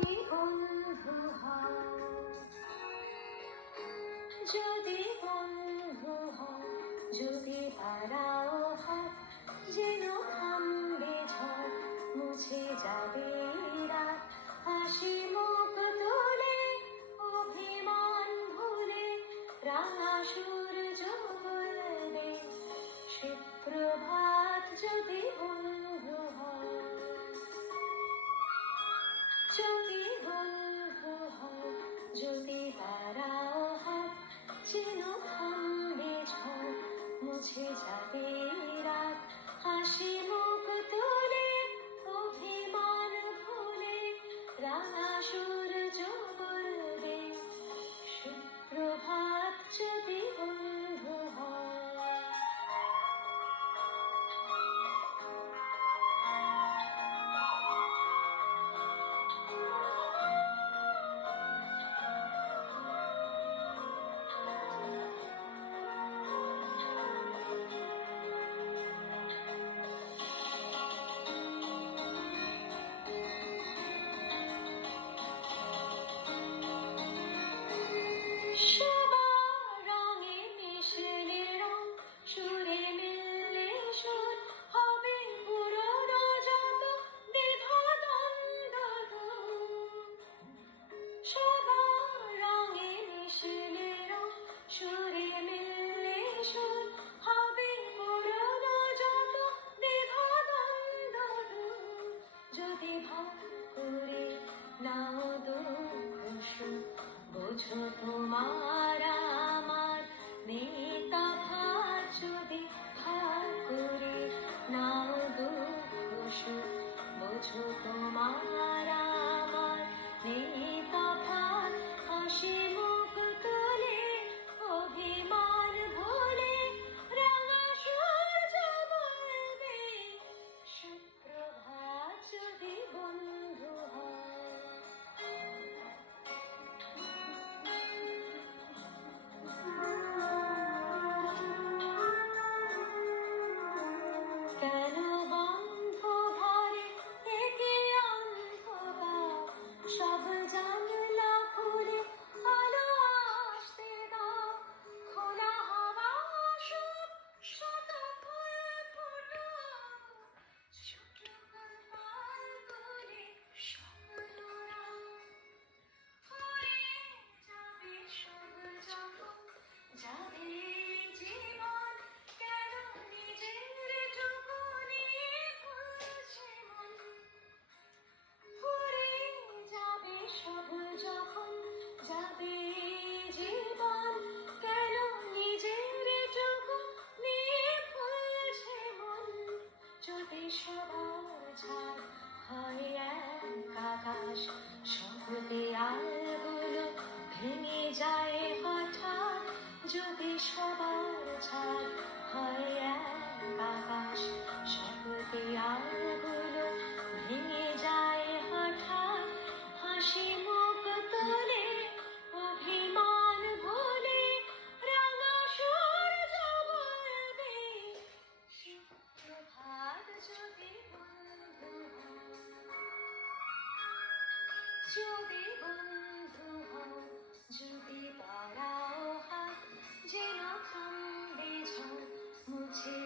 যদি বন্ধু হও, যদি বন্ধু হও, যদি বাড়াও হাত, যেন থামবে ঝড়, মুছে যাবে রাত। হাসি মুখ তুলে, অভিমান ভুলে, রাঙা সূর্য বলবে সুপ্রভাত। যদি বন্ধু হও, যদি বন্ধু হও, যদি বাড়াও হাত, যেন থামবে ঝড়, মুছে যাবে রাত। হাসি মুখ তুলে, অভিমান ভুলে, রাঙা সূর্য বলবে সুপ্রভাত। যদি বন্ধু হও, সবার রঙে মিশলে রং, সুরে মিললে সুর, হবে পুরনো যত দ্বিধা দ্বন্দ্ব দূর। সবার রঙে মিশলে রং, সুরে মিললে সুর, হবে পুরনো যত দ্বিধা দ্বন্দ্ব দূর। যদি ভাগ করে নাও দুঃখ সুখ, বোঝো তোমার আমার নেই তফাৎ। যদি ভাগ করে নাও দুঃখ সুখ, বোঝো তোমার আমার নেই তফাৎ। হাসি মুখ তুলে, অভিমান ভুলে, রাঙা সূর্য বলবে সুপ্রভাত। যদি বন্ধু হও, কেন বন্ধ ঘরে থেকে অন্ধকার, সব জানলা খুলে আলো আসতে দাও। খোলা হাওয়া সব শত ফুল ফোটাও, ছোট পাল করে স্বপ্নরা হয়ে যাবে সব যখন, যাবে জীবন। কেন নিজের টুকুনি খুলছে মন, ফুরে যাবে সব যখন, যাবে জীবন। কেন নিজের টুকুনি খুলছে মন। যদি সবার ছাদ হয় এক আকাশ, সব দেয়ালগুলো ভেঙে যায় হঠাৎ। যদি সবার ছাদ হয় এক আকাশ, সব দেয়ালগুলো ভেঙে যায় হঠাৎ। হাসি মুখ তুলে, অভিমান ভুলে, রাঙা সূর্য বলবে সুপ্রভাত। যদি বন্ধু হও, যদি বন্ধু হও, যদি বাড়াও হাত, যেন থামবে ঝড়, মুছে